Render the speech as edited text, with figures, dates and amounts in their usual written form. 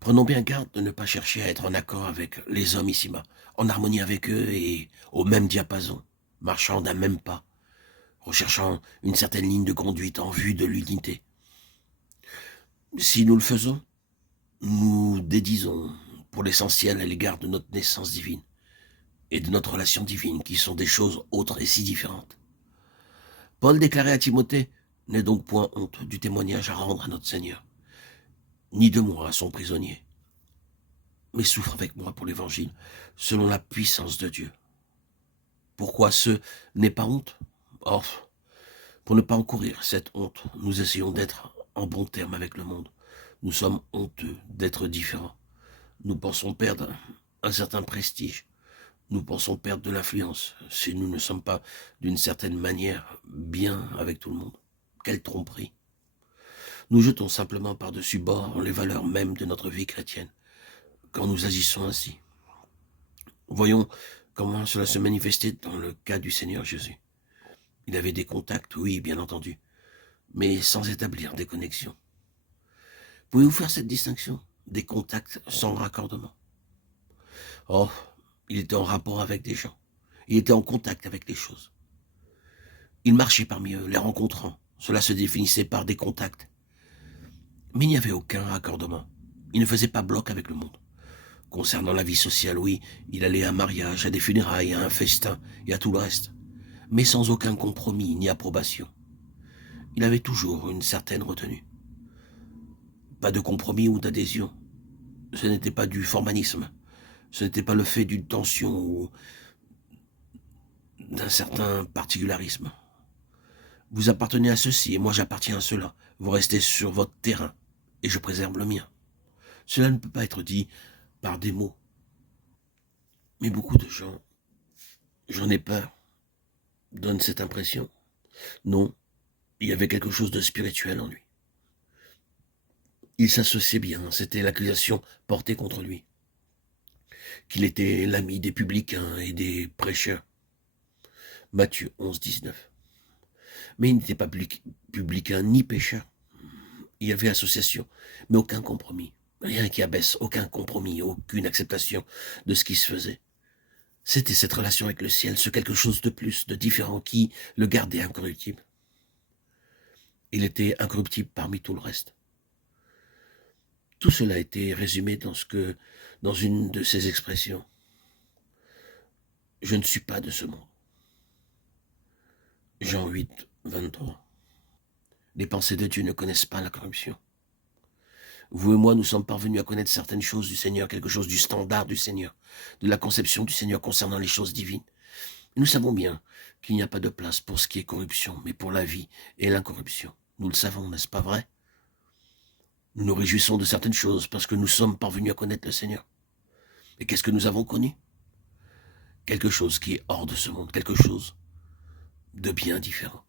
Prenons bien garde de ne pas chercher à être en accord avec les hommes ici-bas, en harmonie avec eux et au même diapason, marchant d'un même pas, recherchant une certaine ligne de conduite en vue de l'unité. Si nous le faisons, nous dédisons pour l'essentiel à l'égard de notre naissance divine et de notre relation divine, qui sont des choses autres et si différentes. Paul déclarait à Timothée, « N'aie donc point honte du témoignage à rendre à notre Seigneur, ni de moi, son prisonnier, mais souffre avec moi pour l'Évangile, selon la puissance de Dieu. » Pourquoi ce n'est pas honte? Or, pour ne pas encourir cette honte, nous essayons d'être en bon terme avec le monde. Nous sommes honteux d'être différents. Nous pensons perdre un certain prestige. Nous pensons perdre de l'influence si nous ne sommes pas, d'une certaine manière, bien avec tout le monde. Quelle tromperie! Nous jetons simplement par-dessus bord les valeurs mêmes de notre vie chrétienne, quand nous agissons ainsi. Voyons comment cela se manifestait dans le cas du Seigneur Jésus. Il avait des contacts, oui, bien entendu, mais sans établir des connexions. Pouvez-vous faire cette distinction? Des contacts sans raccordement. Oh, il était en rapport avec des gens. Il était en contact avec les choses. Il marchait parmi eux, les rencontrant. Cela se définissait par des contacts. Mais il n'y avait aucun raccordement. Il ne faisait pas bloc avec le monde. Concernant la vie sociale, oui, il allait à un mariage, à des funérailles, à un festin et à tout le reste, mais sans aucun compromis ni approbation. Il avait toujours une certaine retenue. Pas de compromis ou d'adhésion. Ce n'était pas du formalisme. Ce n'était pas le fait d'une tension ou d'un certain particularisme. Vous appartenez à ceci et moi j'appartiens à cela. Vous restez sur votre terrain et je préserve le mien. Cela ne peut pas être dit par des mots. Mais beaucoup de gens, j'en ai peur, donnent cette impression. Non, il y avait quelque chose de spirituel en lui. Il s'associait bien, c'était l'accusation portée contre lui, qu'il était l'ami des publicains et des prêcheurs. Matthieu 11, 19. Mais il n'était pas publicain ni pécheur. Il y avait association, mais aucun compromis. Rien qui abaisse, aucun compromis, aucune acceptation de ce qui se faisait. C'était cette relation avec le ciel, ce quelque chose de plus, de différent, qui le gardait incorruptible. Il était incorruptible parmi tout le reste. Tout cela a été résumé dans une de ces expressions. Je ne suis pas de ce monde. Jean 8, 23. Les pensées de Dieu ne connaissent pas la corruption. Vous et moi, nous sommes parvenus à connaître certaines choses du Seigneur, quelque chose du standard du Seigneur, de la conception du Seigneur concernant les choses divines. Nous savons bien qu'il n'y a pas de place pour ce qui est corruption, mais pour la vie et l'incorruption. Nous le savons, n'est-ce pas vrai? Nous nous réjouissons de certaines choses parce que nous sommes parvenus à connaître le Seigneur. Et qu'est-ce que nous avons connu? Quelque chose qui est hors de ce monde, quelque chose de bien différent.